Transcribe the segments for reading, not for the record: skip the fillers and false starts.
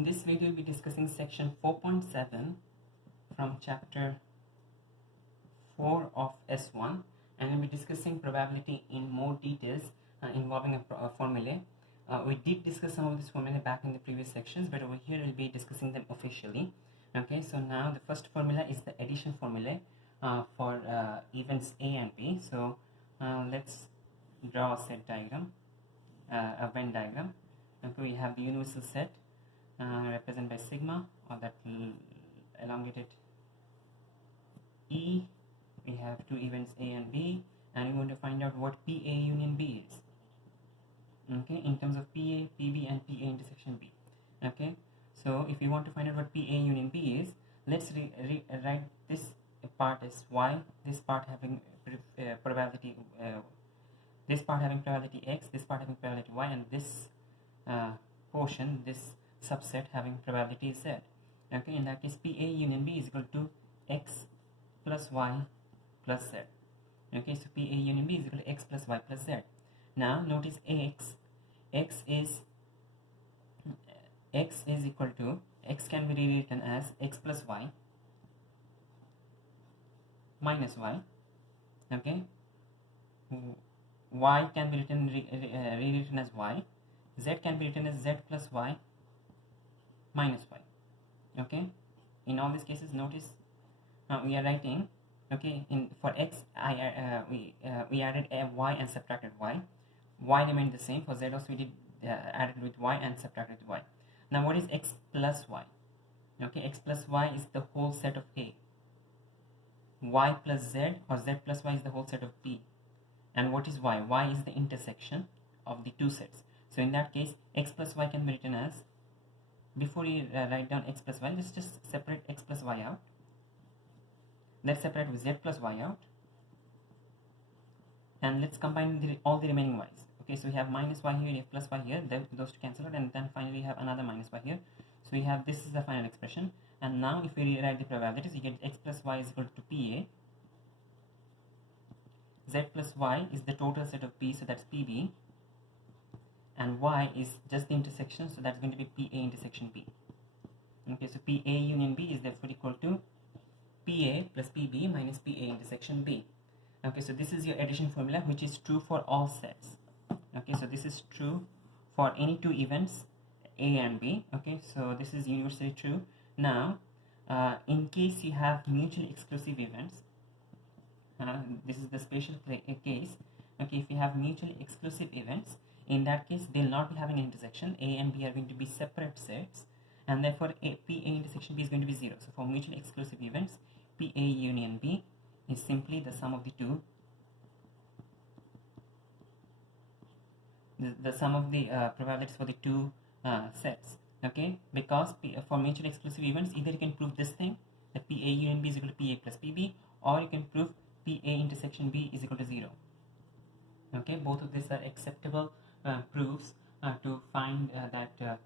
In this video, we'll be discussing section 4.7 from chapter 4 of S1, and we'll be discussing probability in more details involving a formulae. We did discuss some of these formulae back in the previous sections, but over here we'll be discussing them officially. Okay, so now the first formula is the addition formula for events A and B. So let's draw a set diagram, a Venn diagram. Okay, we have the universal set represented by sigma, or that elongated E. We have two events A and B, and we want to find out what PA union B is. Okay, in terms of PA, PB, and PA intersection B. Okay, so if you want to find out what PA union B is, let's write this part as Y, this part having probability, this part having probability X, this part having probability Y, and this portion, this subset having probability Z. Okay, in that case, PA union B is equal to X plus Y plus Z. Okay, so PA union B is equal to X plus Y plus Z. Now notice X is equal to, X can be rewritten as X plus Y minus Y. Okay, Y can be rewritten as Y. Z can be written as Z plus Y minus Y. Okay, in all these cases, notice we are writing, okay, for X we added a Y and subtracted Y. Y remained the same. For Z also we did added with Y and subtracted with Y. Now what is X plus Y? Okay, X plus Y is the whole set of A. Y plus Z, or Z plus Y, is the whole set of B. And what is Y? Y is the intersection of the two sets. So in that case, X plus Y can be written as, before you write down X plus Y, let's just separate X plus Y out. Let's separate with Z plus Y out, and let's combine all the remaining Y's. Okay, so we have minus Y here, we have plus Y here, those two cancel out, and then finally we have another minus Y here. So we have, this is the final expression. And now if we rewrite the probabilities, you get X plus Y is equal to PA. Z plus Y is the total set of B, so that's PB. And Y is just the intersection, so that's going to be PA intersection B. Okay, so PA union B is therefore equal to PA plus PB minus PA intersection B. Okay, so this is your addition formula, which is true for all sets. Okay, so this is true for any two events A and B. Okay, so this is universally true. Now in case you have mutually exclusive events, this is the special case. Okay, if you have mutually exclusive events, in that case they'll not be having an intersection. A and B are going to be separate sets, and therefore PA intersection B is going to be 0. So for mutually exclusive events, PA union B is simply the sum of the two, the sum of the probabilities for the two sets. Okay, because for mutually exclusive events, either you can prove this thing, that PA union B is equal to PA plus PB, or you can prove PA intersection B is equal to 0. Okay, both of these are acceptable proofs to find that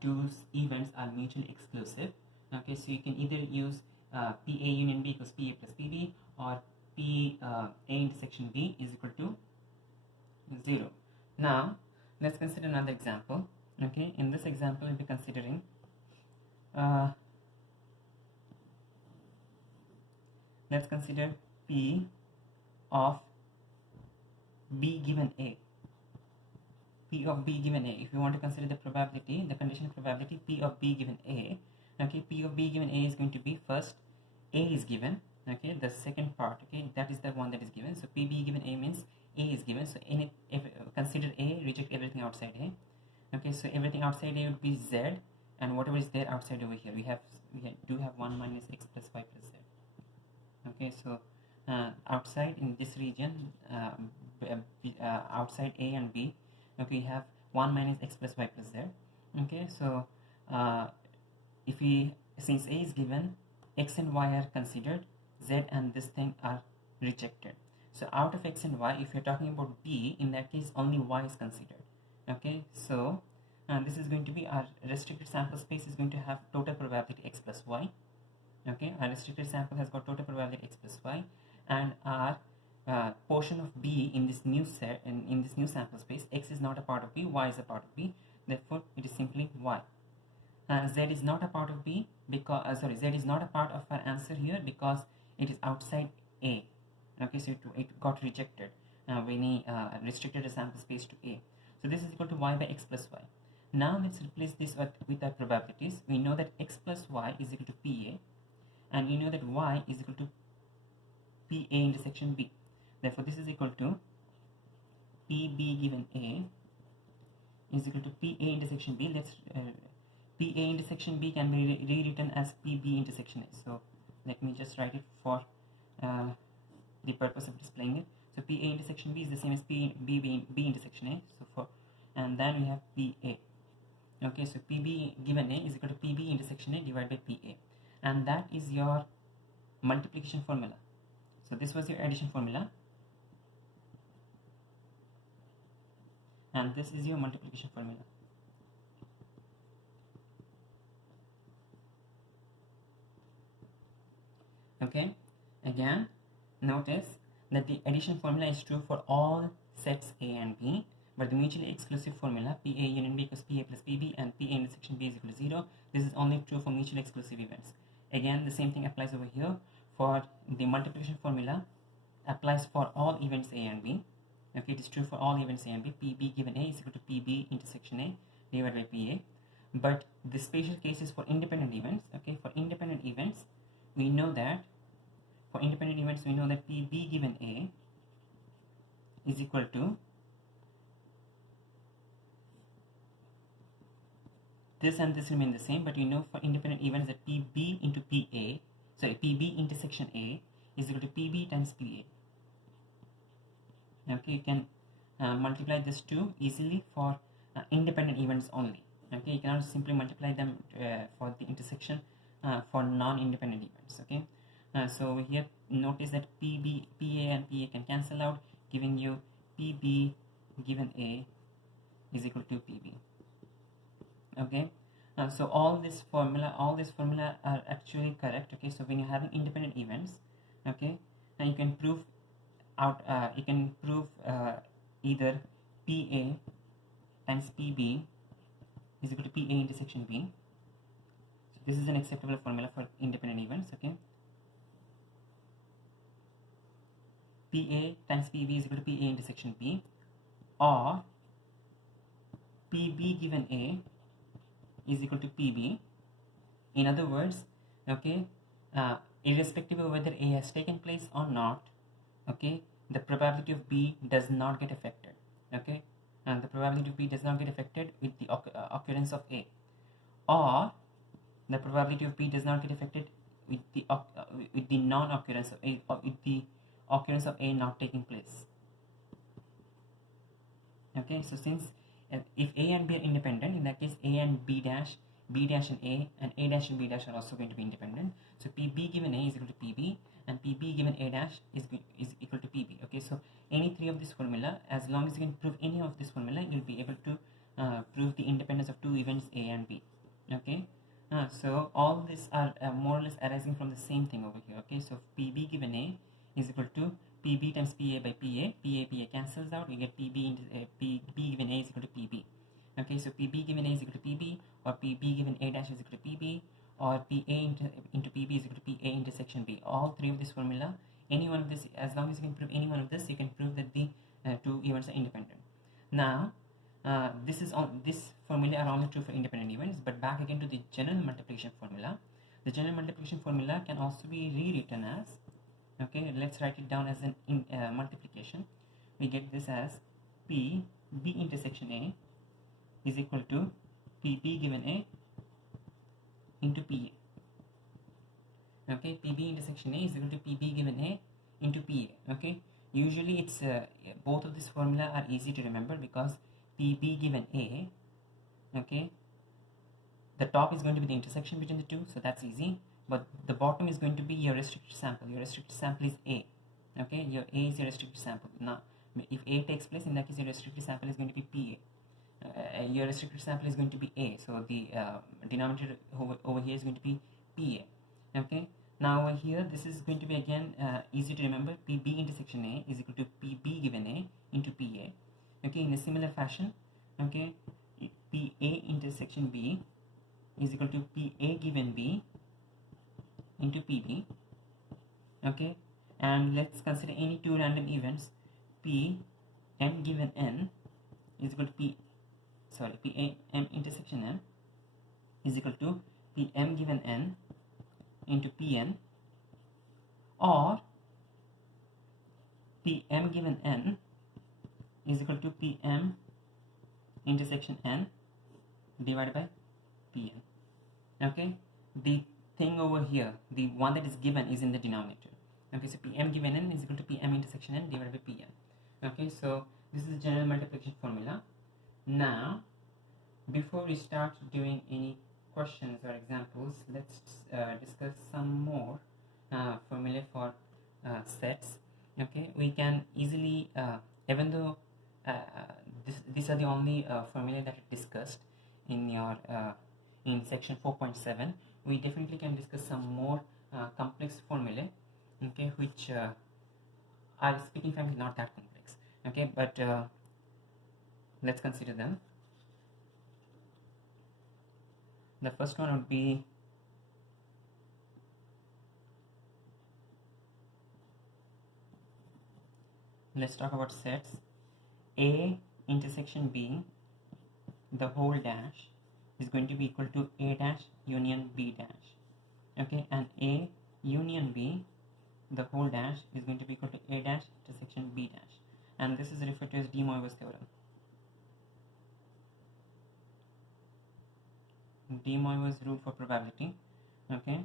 two events are mutually exclusive. Okay, so you can either use PA union B equals PA plus PB, or PA intersection B is equal to 0. Now let's consider another example. Okay, in this example we'll be considering let's consider P of B given A. P of B given A. If you want to consider the probability, the condition of probability P of B given A, okay, P of B given A is going to be, first A is given, okay, the second part, okay, that is the one that is given. So PB given A means A is given. So consider A, reject everything outside A. Okay, so everything outside A would be Z, and whatever is there outside over here, we do have 1 minus X plus Y plus Z. Okay, so outside in this region, outside A and B, okay, we have 1 minus X plus Y plus Z. Okay, so since A is given, X and Y are considered, Z and this thing are rejected. So out of X and Y, if you're talking about B, in that case only Y is considered. Okay, so this is going to be, our restricted sample space is going to have total probability X plus Y. Okay, our restricted sample has got total probability X plus Y, and our portion of B in this new set, in this new sample space, X is not a part of B, Y is a part of B, therefore it is simply Y. Z is not a part of B because Z is not a part of our answer here because it is outside A. Okay, so it got rejected when we restricted the sample space to A. So this is equal to y by x plus y. Now let's replace this with our probabilities. We know that x plus y is equal to PA, and we know that y is equal to PA intersection B. Therefore, this is equal to PB given A is equal to PA intersection B. Let's PA intersection B can be rewritten as PB intersection A. So let me just write it for the purpose of displaying it. So PA intersection B is the same as B intersection A. So for, and then we have PA. Okay, so PB given A is equal to PB intersection A divided by PA, and that is your multiplication formula. So this was your addition formula, and this is your multiplication formula. Okay, again notice that the addition formula is true for all sets A and B, but the mutually exclusive formula PA union B equals PA plus PB and PA intersection B is equal to 0, this is only true for mutually exclusive events. Again, the same thing applies over here. For the multiplication formula applies for all events A and B. Okay, it is true for all events A and B. PB given A is equal to PB intersection A divided by PA. But the special case is for independent events. Okay, for independent events, we know that PB given A is equal to this, and this remain the same, but we know for independent events that PB into PB intersection A is equal to PB times PA. Okay, you can multiply this two easily for independent events only. Okay, you cannot simply multiply them for the intersection for non-independent events. Okay, so here notice that PA and PA can cancel out, giving you PB given A is equal to PB. Okay, so all this formula are actually correct. Okay, so when you're having independent events, okay, and you can prove out either PA times PB is equal to PA intersection B. So this is an acceptable formula for independent events. Okay, PA times PB is equal to PA intersection B, or PB given A is equal to PB. In other words, okay, irrespective of whether A has taken place or not, okay, the probability of B does not get affected. Okay, and the probability of B does not get affected with the occurrence of A, or the probability of B does not get affected with the non-occurrence of A, or with the occurrence of A not taking place. Okay, so since if A and B are independent, in that case A and B dash and A dash and B dash are also going to be independent. So PB given A is equal to PB, and PB given A dash is equal to PB. Okay, so any three of this formula, as long as you can prove any of this formula, you'll be able to prove the independence of two events A and B. Okay, so all these are more or less arising from the same thing over here. Okay, so PB given A is equal to PB times PA by PA cancels out, we get PB given A is equal to PB. Okay, so PB given A is equal to PB, or PB given A dash is equal to PB, or PA into PB is equal to PA intersection B. All three of this formula, any one of this, as long as you can prove any one of this, you can prove that the two events are independent. Now, this formula are only true for independent events, but back again to the general multiplication formula. The general multiplication formula can also be rewritten as, okay, let's write it down as an multiplication. We get this as PB intersection A is equal to PB given A into PA. Okay, PB intersection A is equal to PB given A into PA. Okay, usually it's both of these formula are easy to remember because PB given A, okay, the top is going to be the intersection between the two, so that's easy. But the bottom is going to be your restricted sample. Your restricted sample is A. Okay, your A is your restricted sample. Now, if A takes place, in that case, your restricted sample is going to be PA. Your restricted sample is going to be A. So the denominator over here is going to be PA. Okay. Now over here, this is going to be again easy to remember. PB intersection A is equal to PB given A into PA. Okay. In a similar fashion, okay, PA intersection B is equal to PA given B into PB. Okay, and let's consider any two random events. PM given N is equal to PAM intersection N is equal to PM given N into Pn, or PM given N is equal to PM intersection N divided by Pn. Okay, the thing over here, the one that is given, is in the denominator. Okay, so PM given N is equal to PM intersection N divided by Pn. Okay, so this is the general multiplication formula. Now, before we start doing any questions or examples, let's discuss some more formulae for sets. Okay, we can easily, even though these are the only formulae that are discussed in your in section 4.7, we definitely can discuss some more complex formulae, okay, which are, speaking frankly, not that complex. Okay, but let's consider them. The first one would be let's talk about sets. A intersection B, the whole dash, is going to be equal to A dash union B dash. Okay, and A union B, the whole dash, is going to be equal to A dash intersection B dash, and this is referred to as De Moivre's theorem. De Moivre's rule for probability, okay,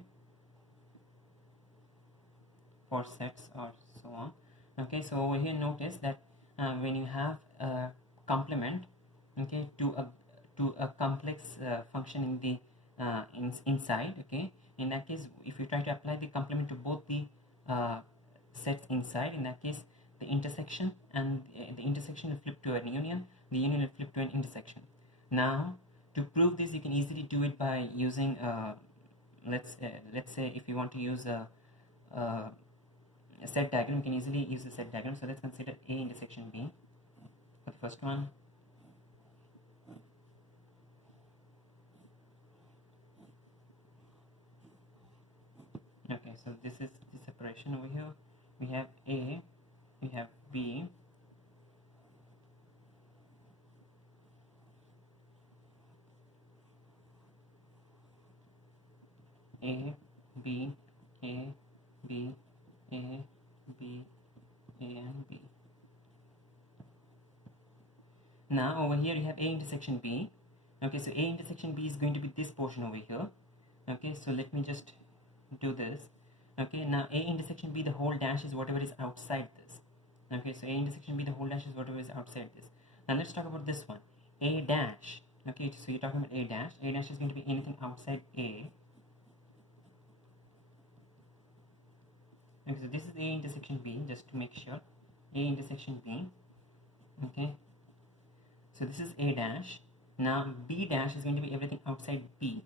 for sets or so on. Okay, so over here notice that when you have a complement, okay, to a complex function in the inside, okay, in that case, if you try to apply the complement to both the sets inside, in that case the intersection and the intersection will flip to a union, the union will flip to an intersection. Now, to prove this, you can easily do it by using let's say if you want to use a set diagram, you can easily use a set diagram. So let's consider A intersection B for the first one. Okay, so this is the separation over here. We have A, we have B, A, B, A, B, A, B, A, and B. Now over here you have A intersection B. Okay, so A intersection B is going to be this portion over here. Okay, so let me just do this. Okay, now A intersection B, the whole dash, is whatever is outside this. Okay, so A intersection B, the whole dash, is whatever is outside this. Now let's talk about this one, A dash. Okay, so you're talking about A dash. A dash is going to be anything outside A. Okay, so this is A intersection B, just to make sure. A intersection B. Okay, so this is A dash. Now B dash is going to be everything outside B.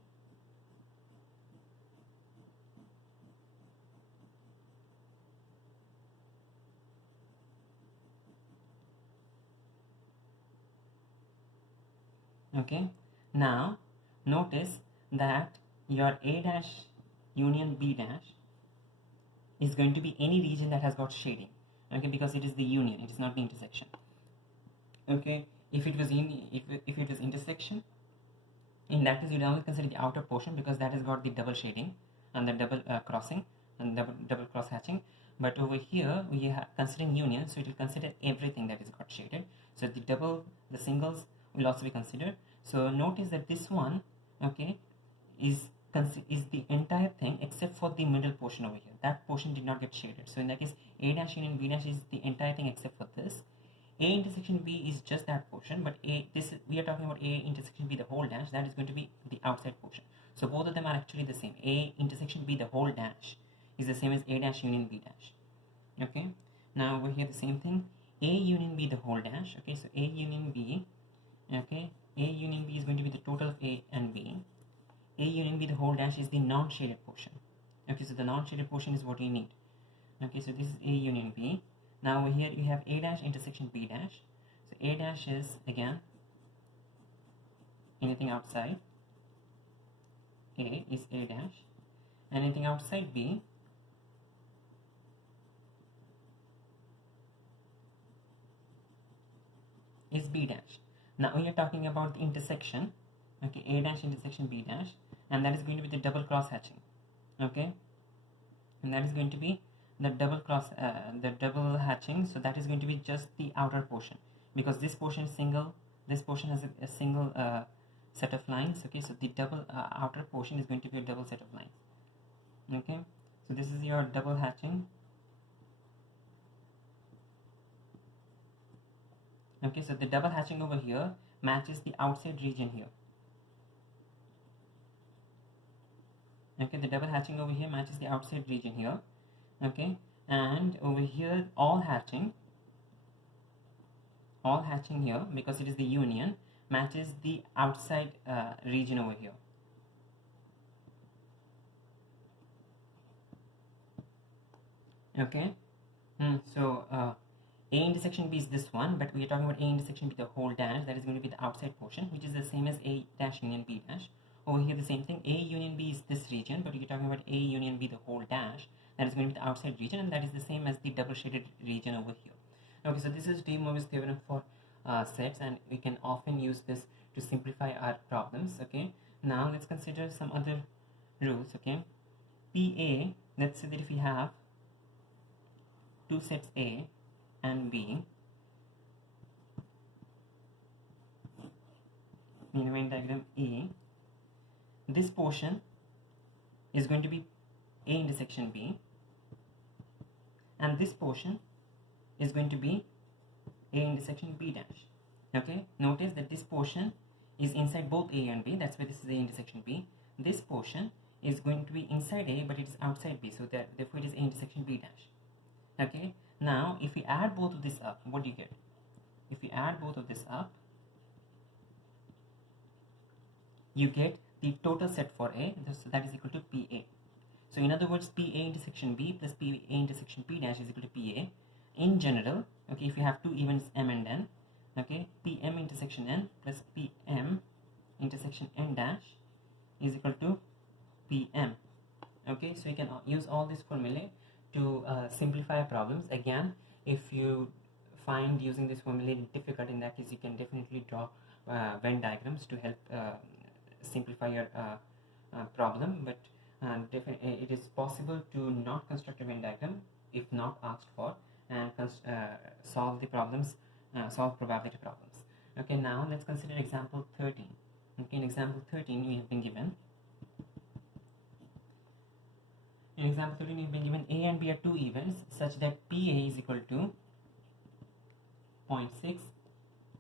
Okay, now notice that your A dash union B dash is going to be any region that has got shading. Okay, because it is the union, it is not the intersection. Okay, if it was intersection, in that case you'd only consider the outer portion, because that has got the double shading and the double crossing and double cross hatching. But over here we are considering union, so it will consider everything that is got shaded. So the singles will also be considered. So notice that this one, okay, is the entire thing except for the middle portion over here. That portion did not get shaded. So in that case, A dash union B dash is the entire thing except for this. A intersection B is just that portion, but we are talking about A intersection B, the whole dash, that is going to be the outside portion. So both of them are actually the same. A intersection B, the whole dash, is the same as A dash union B dash. Okay, now over here the same thing, A union B, the whole dash. Okay, so A union B, okay, A union B is going to be the total of A and B. A union B, the whole dash, is the non-shaded portion. Okay, so the non-shaded portion is what you need. Okay, so this is A union B. Now over here you have A dash intersection B dash. So A dash is again anything outside. A is A dash, and anything outside B is B dash. Now we are talking about the intersection, okay, A dash intersection B dash, and that is going to be the double cross hatching, okay, and that is going to be the double hatching. So that is going to be just the outer portion, because this portion is single, this portion has a single set of lines, okay. So the double outer portion is going to be a double set of lines, okay. So this is your double hatching, okay. So the double hatching over here matches the outside region here, okay. The double hatching over here matches the outside region here, okay. And over here all hatching here, because it is the union, matches the outside region over here, okay. So A intersection B is this one, but we are talking about A intersection B, the whole dash, that is going to be the outside portion, which is the same as A dash union B dash. Over here the same thing, A union B is this region, but we are talking about A union B, the whole dash, that is going to be the outside region, and that is the same as the double shaded region over here. Okay, so this is De Morgan's theorem for sets, and we can often use this to simplify our problems, okay. Now let's consider some other rules, okay. PA, let's say that if we have two sets A and B in Venn diagram A, this portion is going to be A intersection B, and this portion is going to be A intersection B dash, okay. Notice that this portion is inside both A and B, that's why this is A intersection B. This portion is going to be inside A, but it is outside B, so therefore it is A intersection B dash, okay. Now if we add both of this up, what do you get? If we add both of this up, you get the total set for A, so that is equal to PA. So in other words, PA intersection B plus PA intersection P dash is equal to PA. In general, okay, if you have two events M and N, okay, PM intersection N plus PM intersection N dash is equal to PM, okay. So you can use all these formulae to simplify problems. Again, if you find using this formula difficult, in that case you can definitely draw Venn diagrams to help simplify your problem, but it is possible to not construct a Venn diagram if not asked for, and solve the problems, solve probability problems. Okay, now let's consider example 13. Okay, in example 13 we have been given, in example 13 we have been given A and B are two events such that PA is equal to 0.6,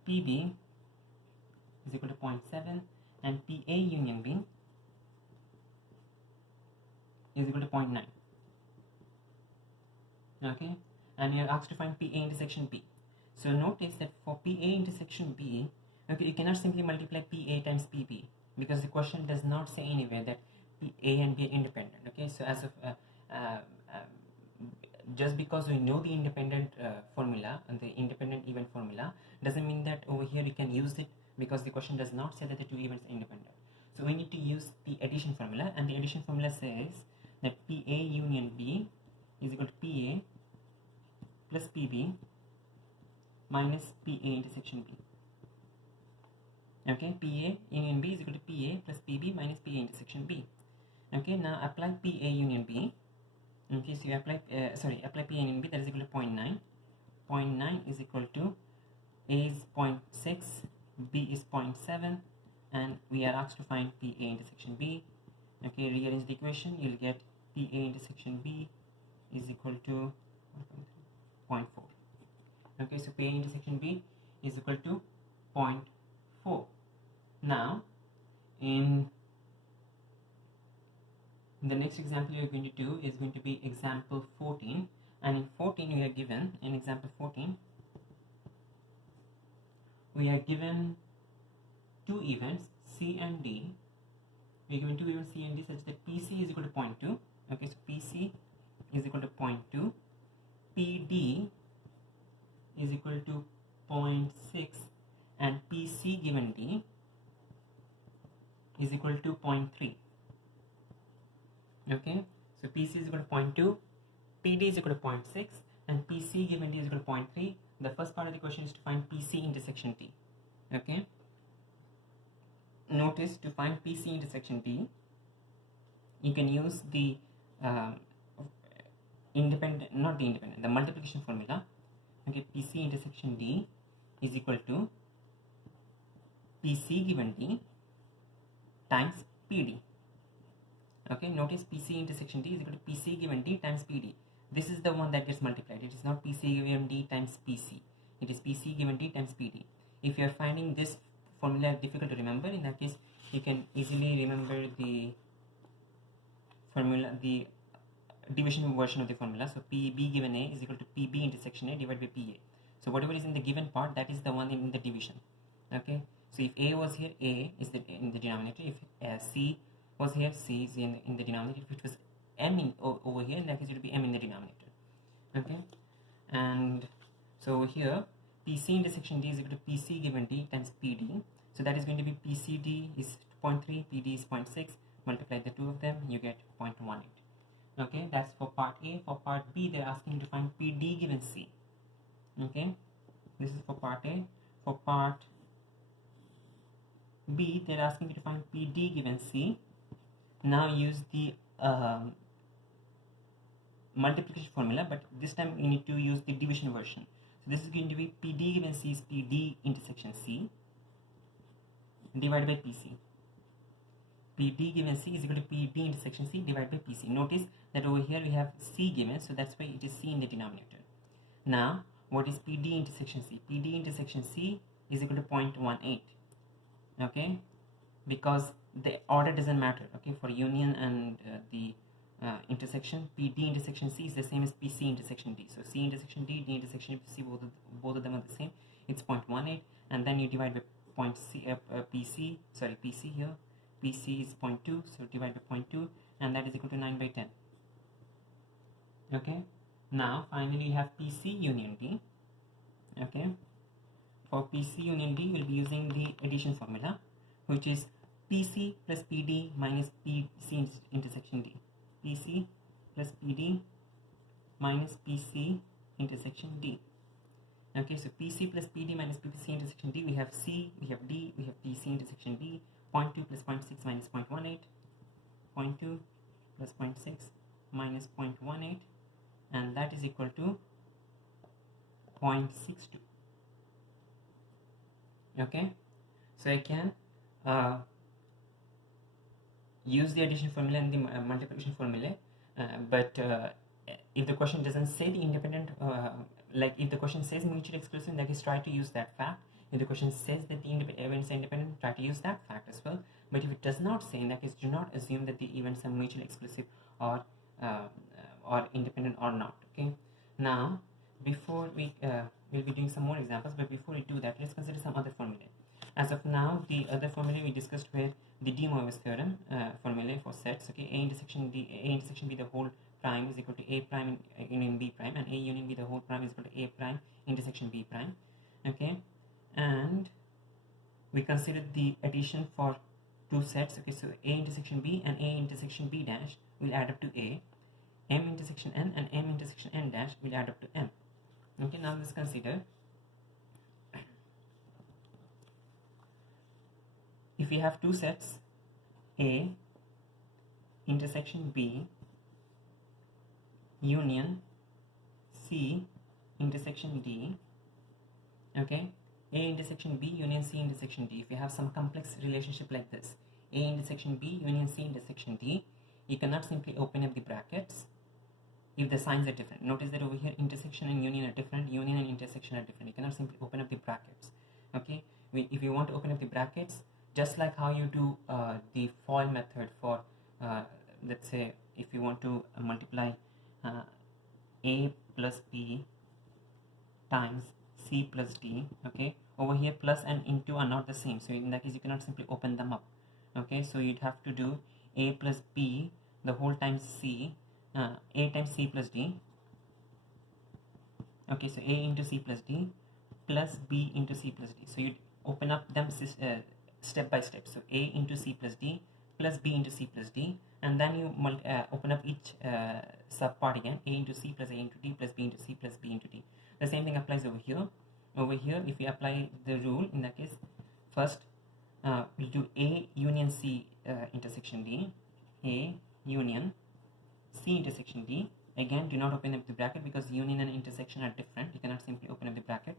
PB is equal to 0.7, and PA union B is equal to 0.9, okay. And you are asked to find PA intersection B. So notice that for PA intersection B, okay, you cannot simply multiply PA times PB, because the question does not say anywhere that A and B are independent, okay. So as of just because we know the independent formula and the independent event formula doesn't mean that over here you can use it, because the question does not say that the two events are independent. So we need to use the addition formula, and the addition formula says that PA union B is equal to PA plus PB minus PA intersection B, okay. PA union B is equal to PA plus PB minus PA intersection B, okay. Now apply PA union B, okay. So you apply apply PA union B, that is equal to 0.9. 0.9 is equal to A is 0.6, B is 0.7, and we are asked to find PA intersection B, okay. Rearrange the equation, you'll get PA intersection B is equal to 0.4, okay. So PA intersection B is equal to 0.4. Now in the next example you are going to do is going to be example 14, and in 14 we are given, in example 14 we are given two events C and D. We are given two events C and D such that PC is equal to 0.2, okay. So PC is equal to 0.2, PD is equal to 0.6, and PC given D is equal to 0.3, Okay, so PC is equal to 0.2, PD is equal to 0.6, and PC given D is equal to 0.3. The first part of the question is to find PC intersection D. Okay, notice to find PC intersection D, you can use the the multiplication formula. Okay, PC intersection D is equal to PC given D times PD. Okay, notice PC intersection D is equal to PC given D times PD. This is the one that gets multiplied. It is not PC given D times PC. It is PC given D times PD. If you are finding this formula difficult to remember, in that case, you can easily remember the formula, the division version of the formula. So PB given A is equal to PB intersection A divided by PA. So whatever is in the given part, that is the one in the division. Okay, so if A was here, A is in the denominator. If C was here, C is in the denominator. If it was M over here, in that case it would be M in the denominator. Okay, and so here PC intersection D is equal to PC given D times PD. So that is going to be PCD is 0.3, PD is 0.6. Multiply the two of them, you get 0.18. Okay, that's for part A. For part B, they're asking to find PD given C. Okay, this is for part A. For part B, they're asking you to find PD given C. Now use the multiplication formula, but this time you need to use the division version. So this is going to be PD given C is PD intersection C divided by PC. PD given C is equal to PD intersection C divided by PC. Notice that over here we have C given, so that's why it is C in the denominator. Now, what is PD intersection C? PD intersection C is equal to 0.18. Okay, because the order doesn't matter. Okay, for union and the intersection, PD intersection C is the same as PC intersection D. So C intersection D, D intersection C, both of them are the same. It's 0.18, and then you divide by PC here. PC is 0.2, so divide by 0.2, and that is equal to 9 by 10. Okay, now finally you have PC union D. Okay, for PC union D, we'll be using the addition formula, which is PC plus PD minus PC intersection D. PC plus PD minus PC intersection D. Okay, so PC plus PD minus PC intersection D, we have C, we have D, we have PC intersection D. 0.2 plus 0.6 minus 0.18, 0.2 plus 0.6 minus 0.18, and that is equal to 0.62. Okay, so I can use the addition formula and the multiplication formula, but if the question doesn't say the independent, like if the question says mutually exclusive, then just try to use that fact. If the question says that the events are independent, try to use that fact as well. But if it does not say, in that case, do not assume that the events are mutually exclusive or independent or not. Okay. Now, before we will be doing some more examples, but before we do that, let's consider some other formulae. As of now, the other formulae we discussed were the De Moivre's theorem formulae for sets. Okay, A intersection B the whole prime is equal to A prime union B prime, and A union B the whole prime is equal to A prime intersection B prime. Okay. And we considered the addition for two sets. Okay, so A intersection B and A intersection B dash will add up to A. M intersection N and M intersection N dash will add up to M. Okay, now let's consider if we have two sets, A intersection B union C intersection D. Okay, A intersection B union C intersection D. If you have some complex relationship like this, A intersection B union C intersection D, you cannot simply open up the brackets if the signs are different. Notice that over here intersection and union are different, union and intersection are different. You cannot simply open up the brackets. Okay, if you want to open up the brackets, just like how you do the FOIL method for let's say if you want to multiply A plus B times C plus D. Okay, over here plus and into are not the same, so in that case you cannot simply open them up. Okay, so you'd have to do A plus B the whole times C, A times C plus D. Okay, so A into C plus D plus B into C plus D. So you'd open up them step by step. So A into C plus D plus b into c plus d, and then you open up each subpart again, a into c plus a into d plus b into c plus b into d. The same thing applies over here. Over here, if we apply the rule, in that case, first we'll do a union c intersection d, a union c intersection d. Again, do not open up the bracket because union and intersection are different. You cannot simply open up the bracket.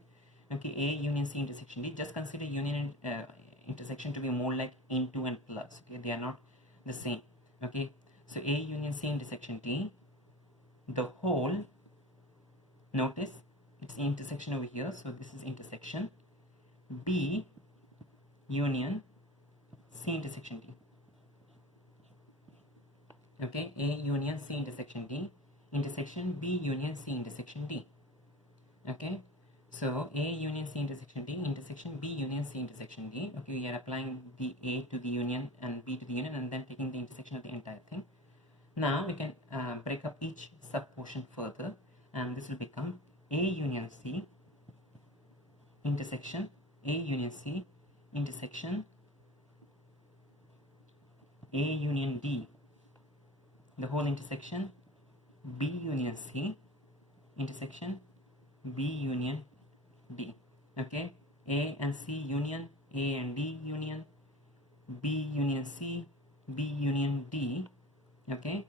Okay, a union c intersection d. Just consider union and intersection to be more like into and plus. Okay, they are not the same. Okay, so a union c intersection d, the whole, notice it's intersection over here, so this is intersection, b union c intersection d. Okay, a union c intersection d, intersection b union c intersection d. Okay, so a union c intersection d, intersection b union c intersection d. Okay, we are applying the a to the union and b to the union and then taking the intersection of the entire thing. Now we can break up each sub portion further, and this will become a union c intersection a union c intersection a union d, the whole intersection b union c intersection b union d. Okay, a and c union, a and d union, b union c, b union d. Okay,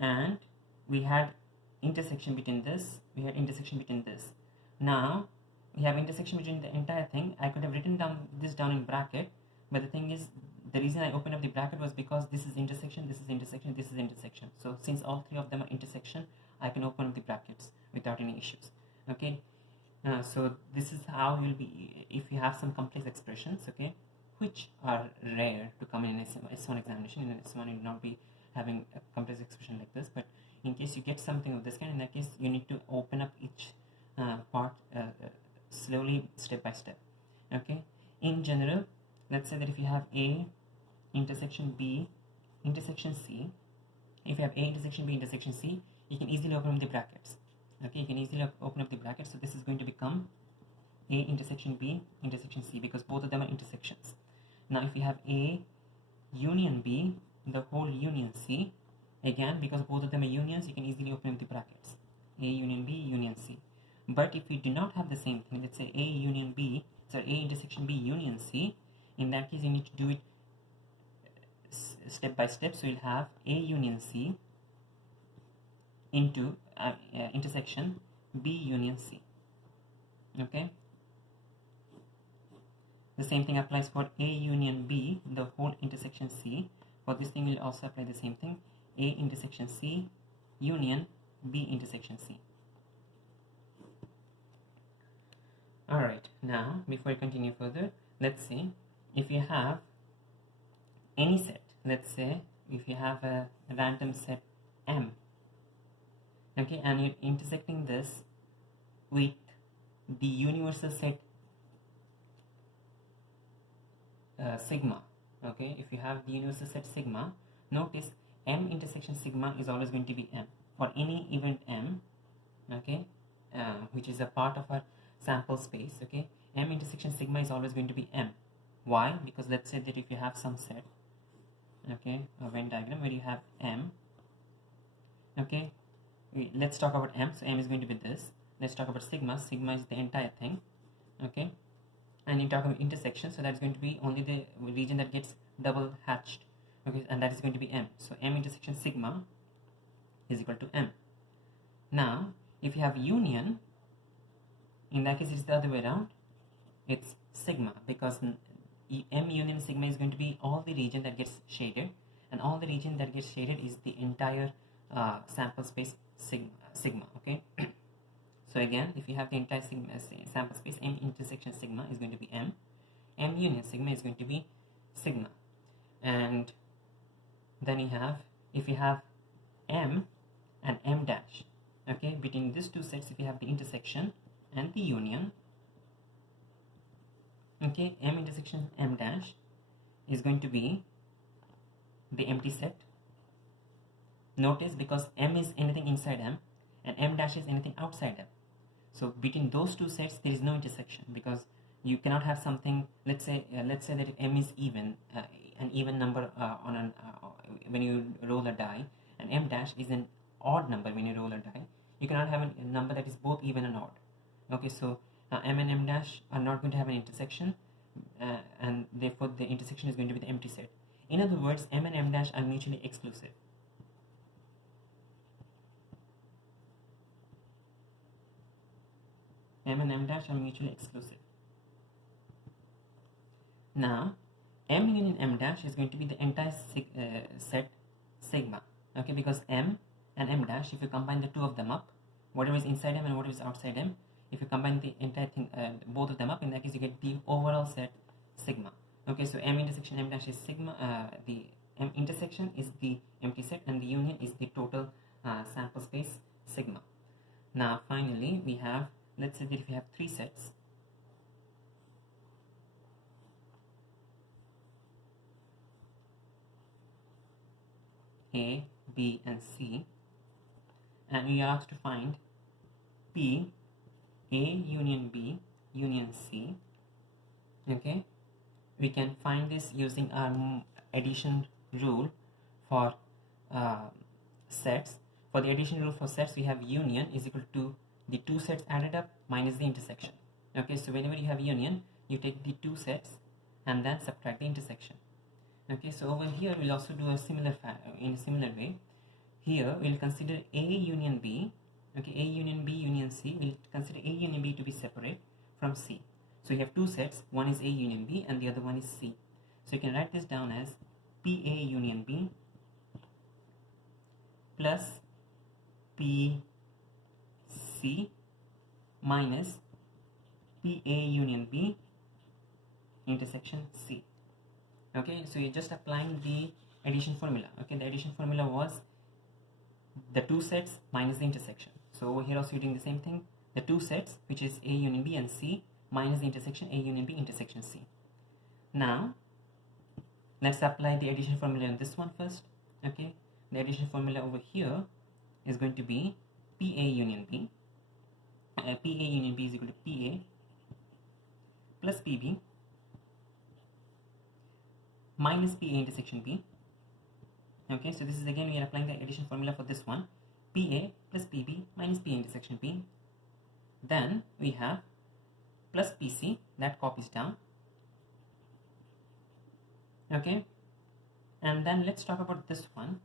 and we had intersection between this, we had intersection between this. Now we have intersection between the entire thing. I could have written this down in bracket, but the thing is, the reason I opened up the bracket was because this is intersection, this is intersection, this is intersection. So since all three of them are intersection, I can open up the brackets without any issues. Okay, so this is how you'll be if you have some complex expressions, okay, which are rare to come in S1 examination. In S1 you will not be having a complex expression like this, but in case you get something of this kind, in that case you need to open up each part slowly, step by step. Okay, in general, let's say that if you have a intersection b intersection c, if you have a intersection b intersection c, you can easily open up the brackets. Okay, you can easily open up the brackets. So this is going to become a intersection b intersection c because both of them are intersections. Now if you have a union b, the whole union c, again because both of them are unions, you can easily open up the brackets, a union b union c. But if we do not have the same thing, let's say a union b, so a intersection b union c, in that case you need to do it step by step. So you'll have a union c into intersection b union c. Okay, the same thing applies for a union b, the whole intersection c. For this thing we'll also apply the same thing, a intersection c union b intersection c. Alright, now before we continue further, let's see if you have any set. Let's say if you have a random set M, okay, and you're intersecting this with the universal set sigma. Okay, if you have the universal set sigma, notice M intersection sigma is always going to be M for any event M, okay, which is a part of our sample space. Okay, M intersection sigma is always going to be M. Why? Because let's say that if you have some set, okay, a Venn diagram where you have M, okay, let's talk about M. So M is going to be this. Let's talk about sigma. Sigma is the entire thing, okay, and you talk about intersection, so that's going to be only the region that gets double hatched, okay, and that is going to be M. So M intersection sigma is equal to M. Now if you have union, in that case it's the other way around, it's sigma, because M union sigma is going to be all the region that gets shaded, and all the region that gets shaded is the entire sample space sigma, okay. So again, if you have the entire sigma sample space, M intersection sigma is going to be M, M union sigma is going to be sigma. And then you have, if you have M and M dash, okay, between these two sets, if you have the intersection and the union, okay, M intersection M dash is going to be the empty set. Notice, because M is anything inside M and M dash is anything outside M, so between those two sets there is no intersection, because you cannot have something, let's say that if M is even, an even number when you roll a die, and m dash is an odd number when you roll a die. You cannot have a number that is both even and odd. Okay, so m and m dash are not going to have an intersection, and therefore the intersection is going to be the empty set. In other words, m and m dash are mutually exclusive. M and m dash are mutually exclusive. Now, m union m dash is going to be the entire set sigma. Okay, because m and m dash, if you combine the two of them up, whatever is inside m and whatever is outside m, if you combine the entire thing, both of them up, in that case you get the overall set sigma. Okay, so m intersection m dash is sigma, the m intersection is the empty set, and the union is the total sample space sigma. Now finally we have, let's say that if you have three sets, A, B and C, and we are asked to find P, A union B union C. Okay, we can find this using our addition rule for sets. For the addition rule for sets, we have union is equal to the two sets added up minus the intersection. Okay, so whenever you have union, you take the two sets and then subtract the intersection. Okay, so over here we'll also do a similar in a similar way. Here we'll consider A union B. Okay, A union B union C. We'll consider A union B to be separate from C. So you have two sets. One is A union B and the other one is C. So you can write this down as PA union B plus PC minus PA union B intersection C. Okay, so you're just applying the addition formula. Okay, the addition formula was the two sets minus the intersection. So over here also you're doing the same thing. The two sets, which is A union B and C, minus the intersection A union B intersection C. Now let's apply the addition formula on this one first. Okay, the addition formula over here is going to be PA union B. PA union B is equal to PA plus PB minus PA intersection B. Okay, so this is again we are applying the addition formula for this one, PA plus PB minus PA intersection B. Then we have plus PC, that copies down. Okay, and then let's talk about this one,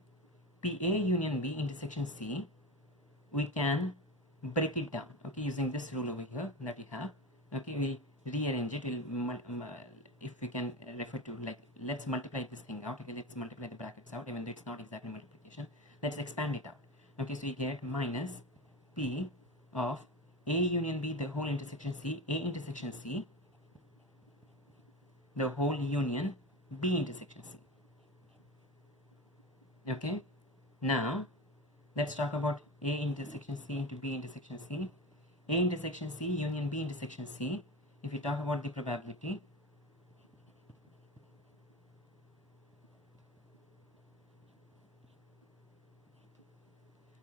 PA union B intersection C. We can break it down, okay, using this rule over here that we have. Okay, we'll rearrange it. We'll if we can refer to, like, let's multiply this thing out. Okay, let's multiply the brackets out, even though it's not exactly multiplication. Let's expand it out. Okay, so you get minus P of A union B the whole intersection C, A intersection C, the whole union B intersection C. Okay, now let's talk about A intersection C into B intersection C. A intersection C union B intersection C. If you talk about the probability,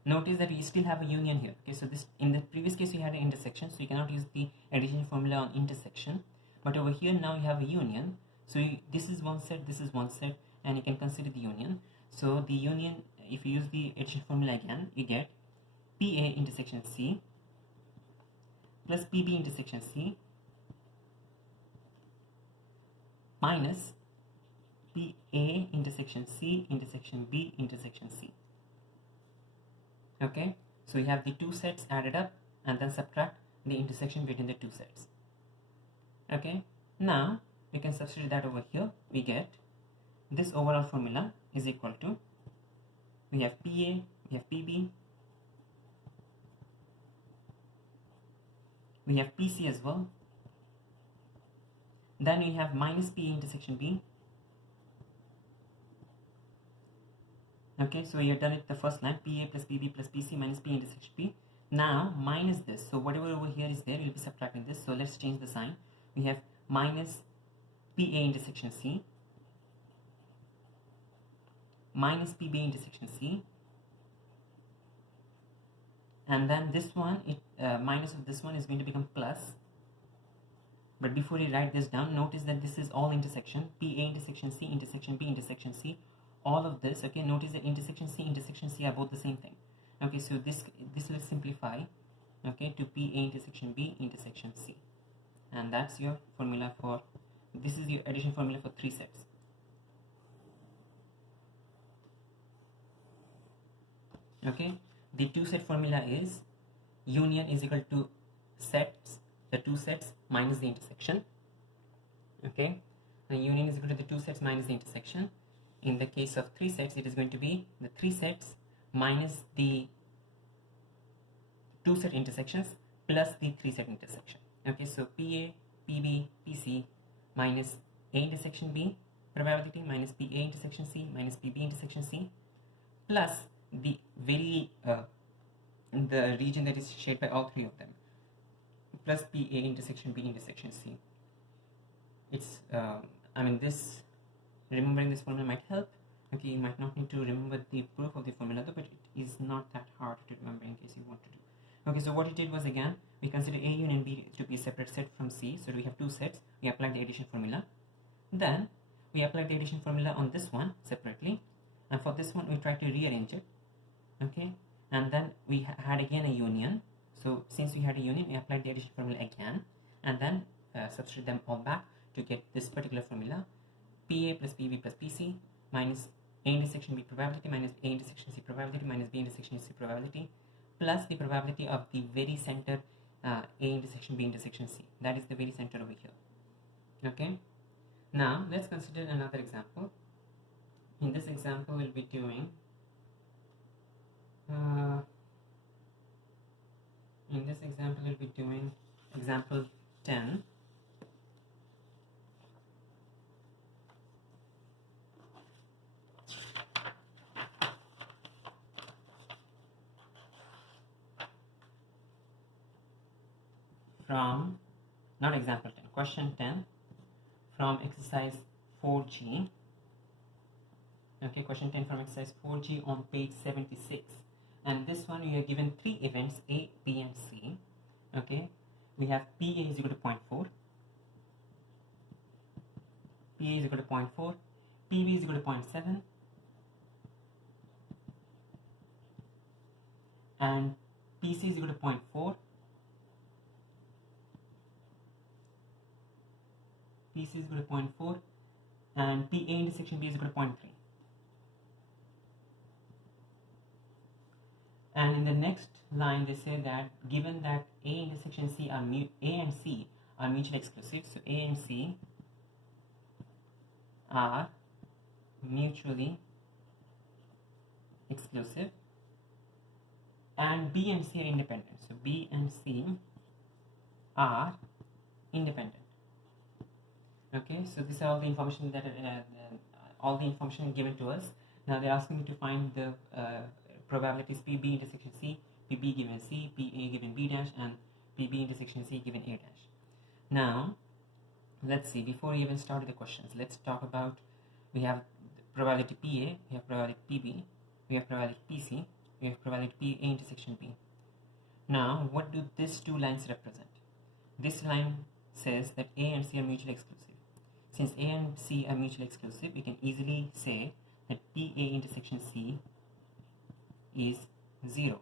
notice that we still have a union here. Okay, so this, in the previous case we had an intersection, so you cannot use the addition formula on intersection, but over here now you have a union. So this is one set, this is one set, and you can consider the union. So the union, if you use the addition formula again, you get PA intersection C plus PB intersection C minus PA intersection C intersection B intersection C. Okay, so you have the two sets added up and then subtract the intersection between the two sets. Okay, now we can substitute that over here. We get this overall formula is equal to, we have PA, we have PB, we have PC as well, then we have minus PA intersection B. Okay, so you're done with the first line, PA plus PB plus PC minus P intersection P. Now minus this, so whatever over here is there, we'll be subtracting this. So let's change the sign. We have minus PA intersection C minus PB intersection C, and then this one, minus of this one is going to become plus But before you write this down, notice that this is all intersection, PA intersection C, intersection B, intersection C, all of this, okay? Notice that intersection C are both the same thing. Okay, so this will simplify, okay, to PA intersection B, intersection C. And that's your formula for, this is your addition formula for 3 sets. Okay, the 2-set formula is union is equal to sets, the 2 sets minus the intersection. Okay, the union is equal to the 2 sets minus the intersection. In the case of 3 sets, it is going to be the 3 sets minus the 2 set intersections plus the 3 set intersection. Okay, so PA, PB, PC minus A intersection B probability minus PA intersection C minus PB intersection C plus the the region that is shared by all 3 of them plus PA intersection B intersection C. It's I mean, this remembering this formula might help. Okay, you might not need to remember the proof of the formula though, but it is not that hard to remember in case you want to do. Okay, so what it did was, again, we consider A union B to be a separate set from C. So we have 2 sets. We applied the addition formula. Then we applied the addition formula on this one separately, and for this one we tried to rearrange it. Okay, and then we had again a union. So since we had a union, we applied the addition formula again, and then substitute them all back to get this particular formula: PA plus PB plus PC minus A intersection B probability minus A intersection C probability minus B intersection C probability plus the probability of the very center A intersection B intersection C. That is the very center over here. Okay, now let's consider another example. In this example, we'll be doing example 10. From, not example 10, question 10 from exercise 4G. Okay, question 10 from exercise 4G on page 76. And this one we are given 3 events A, B and C. Okay, we have PA is equal to 0.4, PA is equal to 0.4, PB is equal to 0.7, and PC is equal to 0.4, PC is equal to 0.4, and PA intersection B is equal to 0.3. And in the next line, they say that given that A intersection C are A and C are mutually exclusive, so A and C are mutually exclusive, and B and C are independent. So B and C are independent. Okay, so these are all the information that all the information given to us. Now they're asking me to find the probabilities PB intersection C, PB given C, PA given B dash, and PB intersection C given A dash. Now, let's see, before we even start with the questions, let's talk about, we have probability PA, we have probability PB, we have probability PC, we have probability PA intersection B. Now, what do these 2 lines represent? This line says that A and C are mutually exclusive. Since A and C are mutually exclusive, we can easily say that PA intersection C is 0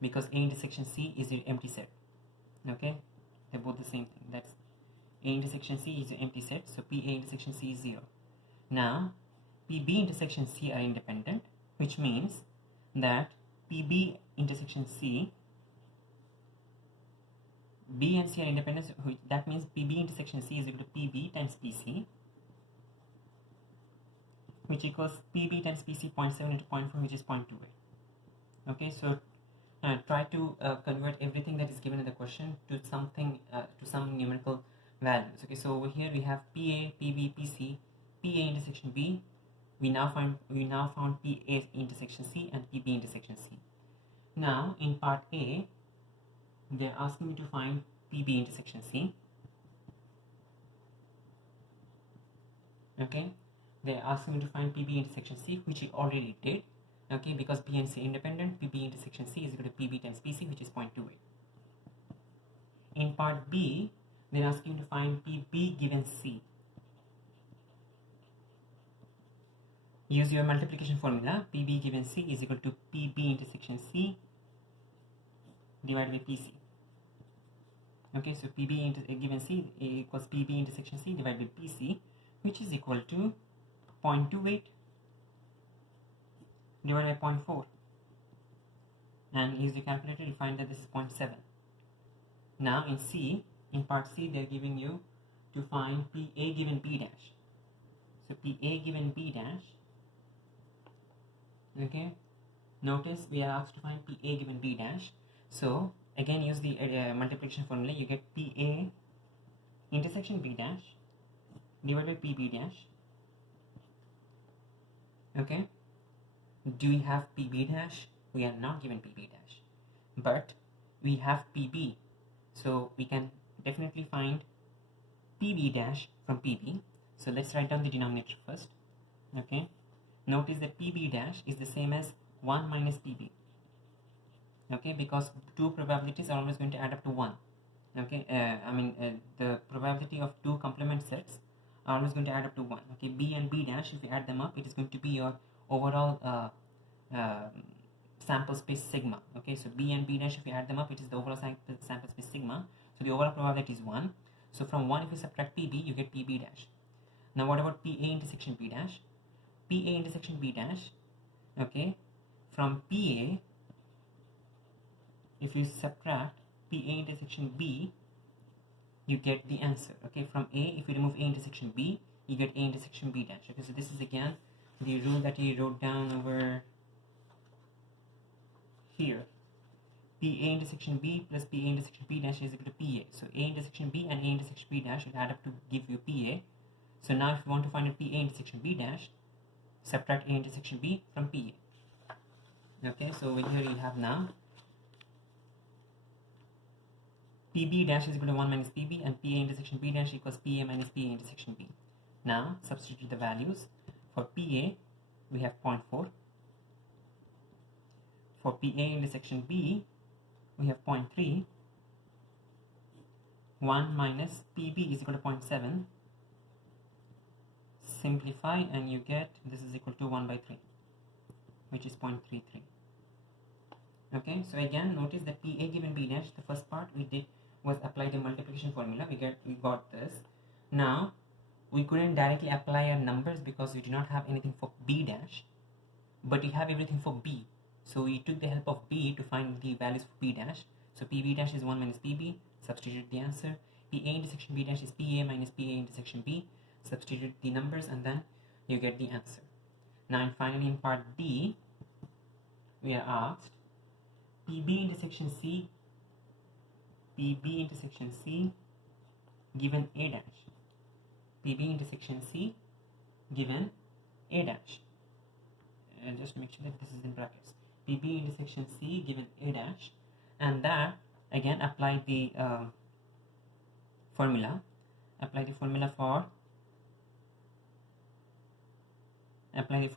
because A intersection C is an empty set. Okay, they're both the same thing. That's A intersection C is an empty set, so PA intersection C is 0. Now PB intersection C are independent, which means that PB intersection C, B and C are independent, so that means PB intersection C is equal to PB times PC, which equals PB times PC 0.7 into 0.4, which is 0.28. Okay, so try to convert everything that is given in the question to something, to some numerical values. Okay, so over here we have PA, PB, PC, PA intersection B. We now found PA intersection C and PB intersection C. Now in part A, they're asking me to find PB intersection C. Okay, they're asking me to find PB intersection C, which we already did. Okay, because B and C are independent, PB intersection C is equal to PB times PC, which is 0.28. In part B, They're asking you to find PB given C. Use your multiplication formula. PB given C is equal to PB intersection C divided by PC. Okay, so PB given C equals PB intersection C divided by PC, which is equal to 0.28 divided by 0.4. And use the calculator to find that this is 0.7. Now in C, in part C, they're giving you to find PA given B dash. So PA given B dash. Okay, notice we are asked to find PA given B dash. So again, use the multiplication formula. You get PA intersection B dash divided by PB dash. Okay, do we have PB dash? We are not given PB dash, but we have PB, so we can definitely find PB dash from PB. So let's write down the denominator first. Okay, notice that PB dash is the same as 1 minus PB. Okay, because two probabilities are always going to add up to 1. Okay, the probability of two complement sets are always going to add up to 1. Okay, B and B dash, if you add them up, it is going to be your overall sample space sigma. Okay, so B and B dash, if you add them up, it is the overall sample space sigma. So the overall probability is 1. So from 1, if you subtract PB, you get PB dash. Now what about PA intersection B dash? PA intersection B dash, okay, from PA, if you subtract PA intersection B, you get the answer. Okay, from A, if you remove A intersection B, you get A intersection B dash. Okay, so this is again the rule that you wrote down over here. PA intersection B plus PA intersection B dash is equal to PA. So A intersection B and A intersection B dash will add up to give you PA. So now if you want to find a PA intersection B dash, subtract A intersection B from PA. Okay, so over here you have now PB dash is equal to 1 minus PB and PA intersection B dash equals PA minus PA intersection B. Now substitute the values. For PA we have 0.4. For PA intersection B we have 0.3. 1 minus PB is equal to 0.7. Simplify and you get this is equal to 1 by 3, which is 0.33. Okay, so again notice that PA given B dash, the first part we did was apply the multiplication formula. We got this. Now we couldn't directly apply our numbers because we do not have anything for B dash, but we have everything for B. So we took the help of B to find the values for B dash. So PB dash is 1 minus PB, substitute the answer. PA intersection B dash is PA minus PA intersection B, substitute the numbers and then you get the answer. Now and finally in part D, we are asked PB intersection C given A dash. PB intersection C given A dash. And just make sure that this is in brackets. PB intersection C given A dash, and that again apply the formula. Apply the formula for apply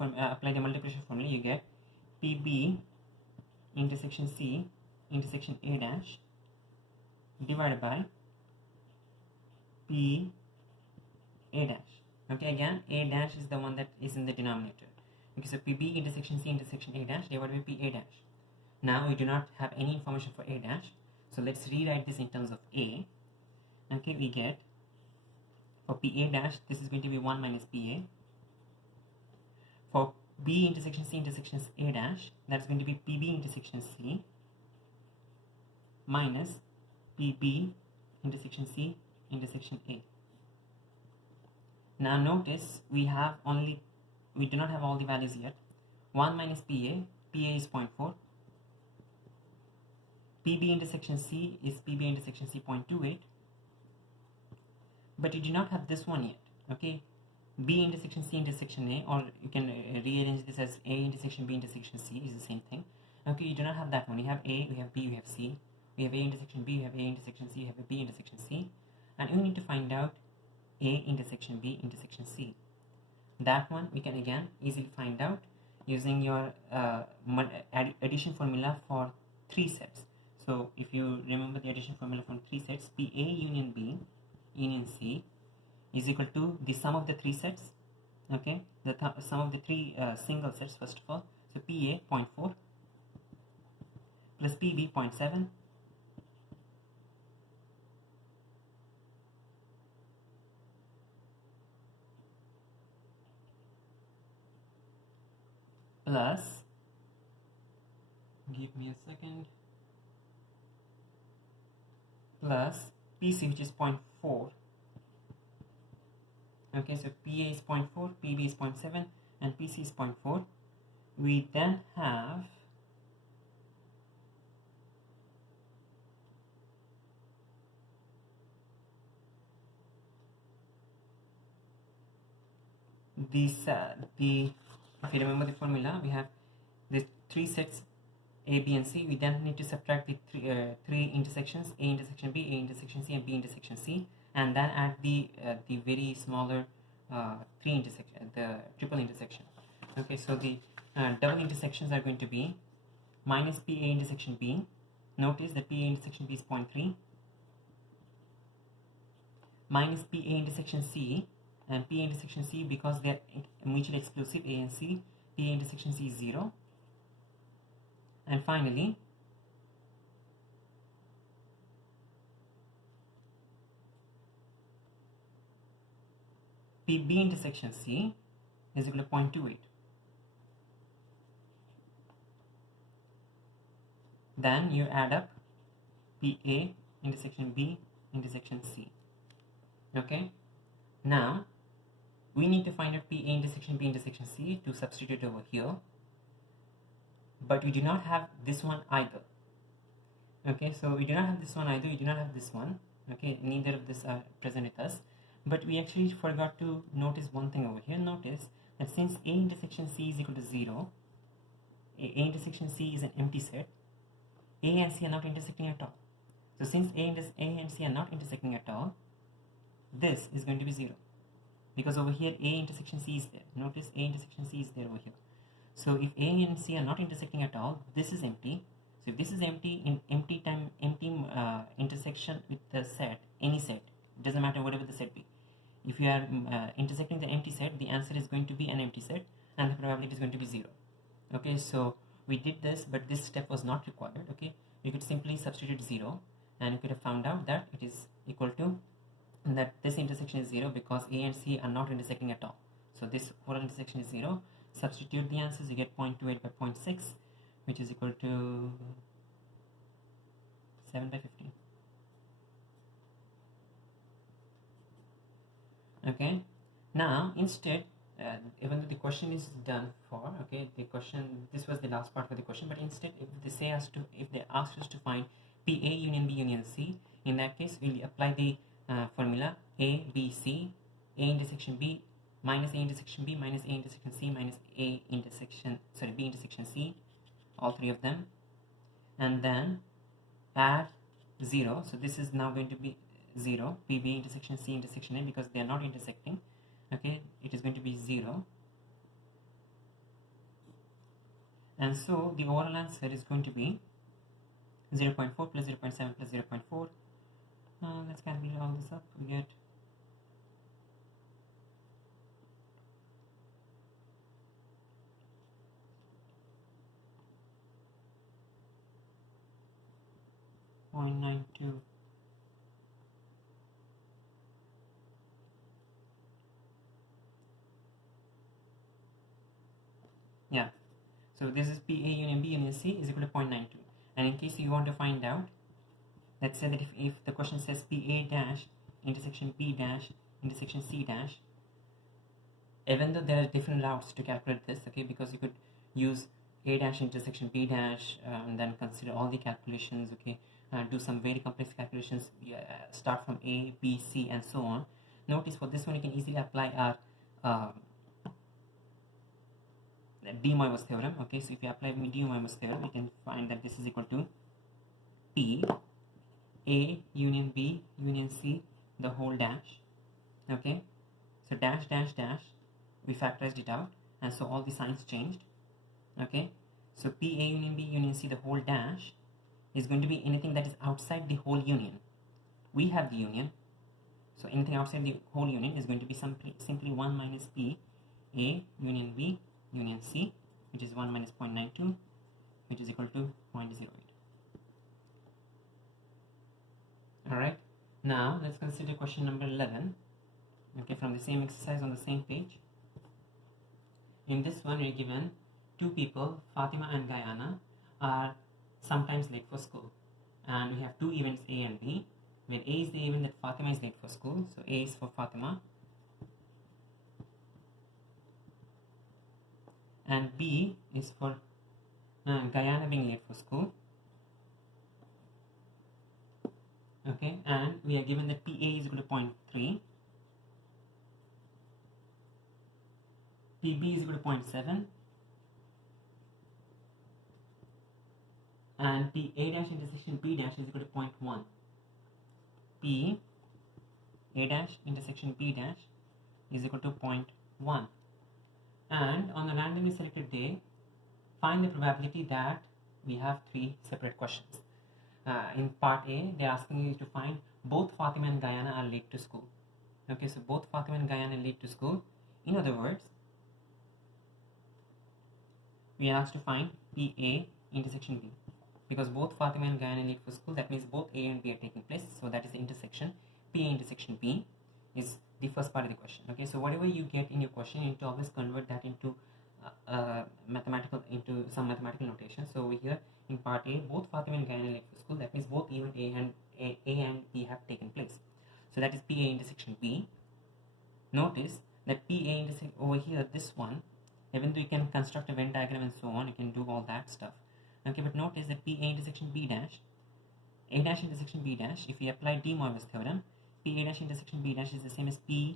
the multiplication formula. You get PB intersection C intersection A dash divided by P A dash. Okay, again A dash is the one that is in the denominator. Okay, so PB intersection C intersection A dash divided by P A dash. Now we do not have any information for A dash, so let's rewrite this in terms of A. Okay, we get for PA dash, this is going to be 1 minus PA. For B intersection C intersection A dash, that's going to be PB intersection C minus PB intersection C intersection A. Now notice we do not have all the values yet. 1 minus PA is 0.4. PB intersection C is PB intersection C 0.28. But you do not have this one yet. Okay, B intersection C intersection A, or you can rearrange this as A intersection B intersection C is the same thing. Okay, you do not have that one. You have A, we have B, we have C. We have A intersection B, we have A intersection C, we have a B intersection C. And you need to find out A intersection B intersection C. That one we can again easily find out using your addition formula for 3 sets. So if you remember the addition formula from 3 sets, PA union B union C is equal to the sum of the three sets, okay, the sum of the three single sets first of all. So PA 0.4 plus PB 0.7 plus, give me a second, plus PC, which is 0.4. Okay, so PA is 0.4, PB is 0.7, and PC is 0.4. We then have these if you remember the formula, we have the three sets A, B, and C. We then need to subtract the three intersections, A intersection B, A intersection C, and B intersection C, and then add the very smaller three intersection, the triple intersection. Okay, so the double intersections are going to be minus PA intersection B. Notice that PA intersection B is 0.3, minus PA intersection C, and PA intersection C, because they are mutually exclusive, A and C, PA intersection C is 0. And finally, PB intersection C is equal to 0.28. Then you add up PA intersection B intersection C. Okay, now we need to find out PA intersection B intersection C to substitute over here, but we do not have this one either. Okay, so we do not have this one either, we do not have this one. Okay, neither of this are present with us, but we actually forgot to notice one thing over here. Notice that since A intersection C is equal to 0, A intersection C is an empty set, A and C are not intersecting at all. So since A and C are not intersecting at all, this is going to be 0, because over here A intersection C is there. Notice A intersection C is there over here. So if A and C are not intersecting at all, this is empty. So if this is empty, in empty intersection with the set, any set, it doesn't matter whatever the set be. If you are intersecting the empty set, the answer is going to be an empty set, and the probability is going to be 0. Okay, so we did this, but this step was not required. Okay, we could simply substitute 0, and you could have found out that it is equal to, and that this intersection is 0 because A and C are not intersecting at all. So this whole intersection is 0. Substitute the answers, you get 0.28 by 0.6, which is equal to 7 by 15. Okay, now instead, even though the question is done for, okay, the question, this was the last part of the question, but instead if they ask us to find PA union B union C, in that case we'll apply the formula A, B, C, A intersection B minus A intersection B minus A intersection C minus B intersection C, all three of them, and then add 0. So this is now going to be 0, PB intersection C intersection A, because they are not intersecting. Okay, it is going to be 0, and so the overall answer is going to be 0.4 plus 0.7 plus 0.4. Let's calculate all this up. We get 0.92. Yeah, so this is PA union B union C is equal to 0.92. And in case you want to find out, let's say that if the question says PA dash intersection B dash intersection C dash, even though there are different routes to calculate this, okay, because you could use A dash intersection B dash, and then consider all the calculations, okay, do some very complex calculations, start from A, B, C, and so on. Notice for this one you can easily apply our de Moivre's theorem. Okay, so if you apply de Moivre's theorem, you can find that this is equal to P A union B union C the whole dash. Okay, so dash dash dash, we factorized it out, and so all the signs changed. Okay, so PA union B union C the whole dash is going to be anything that is outside the whole union. We have the union, So anything outside the whole union is going to be simply 1 minus P A union B union C, which is 1 minus 0.92, which is equal to 0.08. Alright, now let's consider question number 11. Okay, from the same exercise on the same page. In this one, we're given two people, Fatima and Gayana, are sometimes late for school. And we have two events A and B, where A is the event that Fatima is late for school. So A is for Fatima. And B is for Gayana being late for school. Okay, and we are given that PA is equal to 0.3. PB is equal to 0.7. And PA dash intersection B dash is equal to 0.1. P A dash intersection B dash is equal to 0.1. And on a randomly selected day, find the probability that we have three separate questions. In part A, they're asking you to find both Fatima and Gayana are late to school. Okay, so both Fatima and Gayana are late to school. In other words, we are asked to find PA intersection B. Because both Fatima and Gayana are late for school, that means both A and B are taking place. So that is the intersection. PA intersection B is the first part of the question. Okay, so whatever you get in your question, you need to always convert that into some mathematical notation. So over here in part A, both Fatima and Gayana are late for school. That means both event A and B have taken place. So that is PA intersection B. Notice that PA intersection over here, this one, even though you can construct a Venn diagram and so on, you can do all that stuff. Okay, but notice that PA intersection B dash, A dash intersection B dash, if we apply De Moivre's theorem, PA dash intersection B dash is the same as PA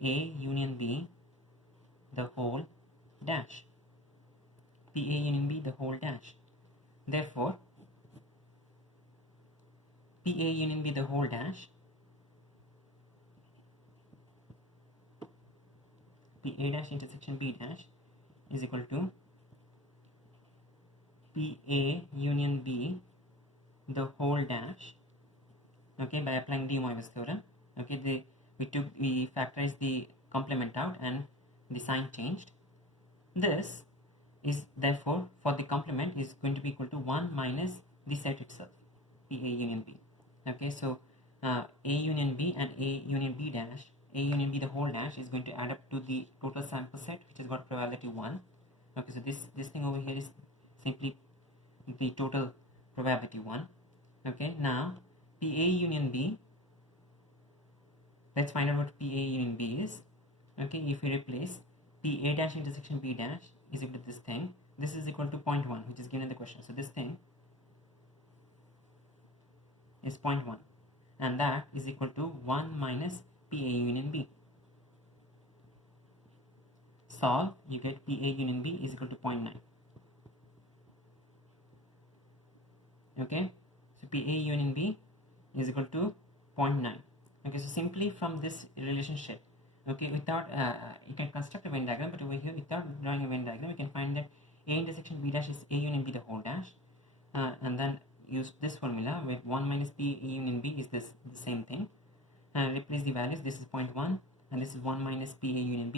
union B the whole dash. PA union B the whole dash. Therefore, PA union B the whole dash, PA dash intersection B dash is equal to PA union B the whole dash. Okay, by applying De Moivre's theorem. Okay, we factorized the complement out and the sign changed. This is therefore for the complement is going to be equal to 1 minus the set itself, PA union B. Okay, so A union B and A union B dash, A union B the whole dash is going to add up to the total sample set, which has got probability 1. Okay, so this thing over here is simply the total probability 1. Okay, now PA union B, let's find out what PA union B is. Okay, if we replace PA dash intersection B dash is equal to this thing, this is equal to 0.1, which is given in the question. So this thing is 0.1, and that is equal to 1 minus PA union B. Solve, you get PA union B is equal to 0.9. Okay, so PA union B is equal to 0.9. Okay, so simply from this relationship, okay, without you can construct a Venn diagram, but over here without drawing a Venn diagram, you can find that A intersection B dash is A union B the whole dash, and then use this formula where 1 minus PA union B is the same thing, and replace the values. This is 0.1 and this is 1 minus PA union B.